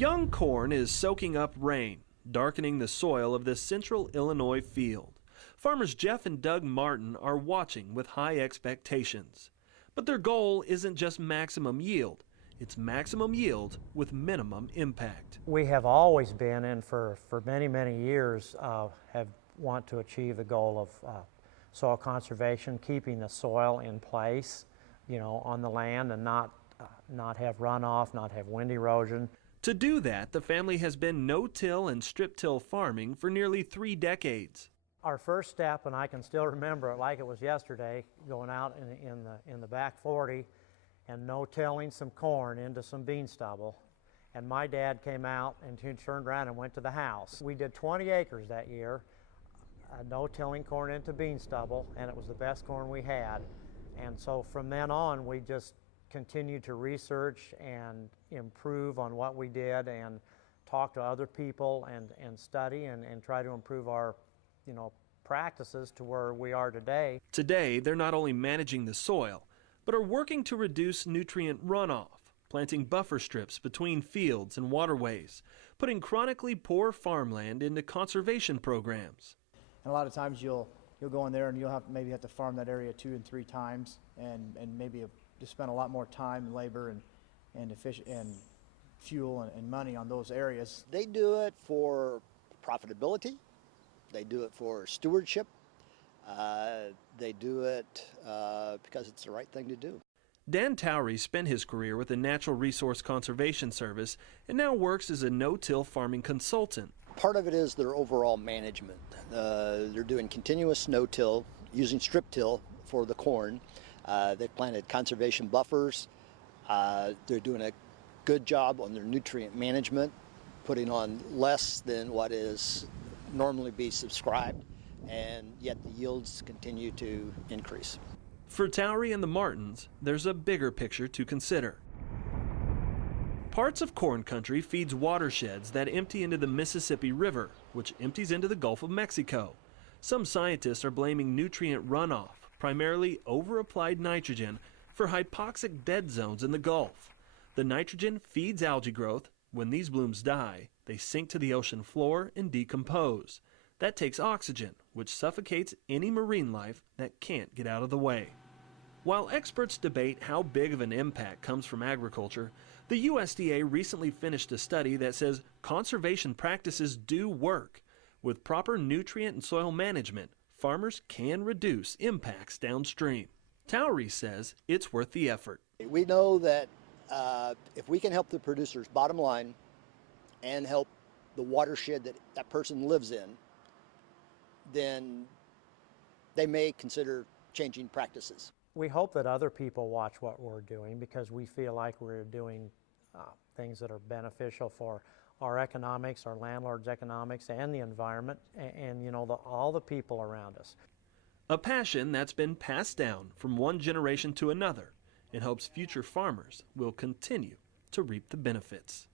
Young corn is soaking up rain, darkening the soil of this central Illinois field. Farmers Jeff and Doug Martin are watching with high expectations. But their goal isn't just maximum yield, it's maximum yield with minimum impact. We have always been, and for many, many years, want to achieve the goal of soil conservation, keeping the soil in place, on the land, and not have runoff, not have wind erosion. To do that, the family has been no-till and strip-till farming for nearly 3 decades. Our first step, and I can still remember it like it was yesterday, going out in the back 40 and no-tilling some corn into some bean stubble. And my dad came out and turned around and went to the house. We did 20 acres that year, no-tilling corn into bean stubble, and it was the best corn we had. And so from then on, we just continued to research and improve on what we did and talk to other people and study and try to improve our practices to where we are today. Today, they're not only managing the soil, but are working to reduce nutrient runoff, planting buffer strips between fields and waterways, putting chronically poor farmland into conservation programs. And a lot of times you'll go in there and you'll maybe have to farm that area 2 and 3 times and maybe to spend a lot more time and labor and fuel and money on those areas. They do it for profitability. They do it for stewardship. They do it because it's the right thing to do. Dan Towery spent his career with the Natural Resource Conservation Service and now works as a no-till farming consultant. Part of it is their overall management. They're doing continuous no-till, using strip-till for the corn. They've planted conservation buffers. They're doing a good job on their nutrient management, putting on less than what is normally be subscribed, and yet the yields continue to increase. For Towery and the Martins, there's a bigger picture to consider. Parts of corn country feeds watersheds that empty into the Mississippi River, which empties into the Gulf of Mexico. Some scientists are blaming nutrient runoff, primarily over-applied nitrogen, for hypoxic dead zones in the Gulf. The nitrogen feeds algae growth. When these blooms die, they sink to the ocean floor and decompose. That takes oxygen, which suffocates any marine life that can't get out of the way. While experts debate how big of an impact comes from agriculture, the USDA recently finished a study that says conservation practices do work. With proper nutrient and soil management, farmers can reduce impacts downstream. Towery says it's worth the effort. We know that if we can help the producer's bottom line and help the watershed that person lives in, then they may consider changing practices. We hope that other people watch what we're doing because we feel like we're doing things that are beneficial for our economics, our landlords' economics, and the environment, and all the people around us. A passion that's been passed down from one generation to another in hopes future farmers will continue to reap the benefits.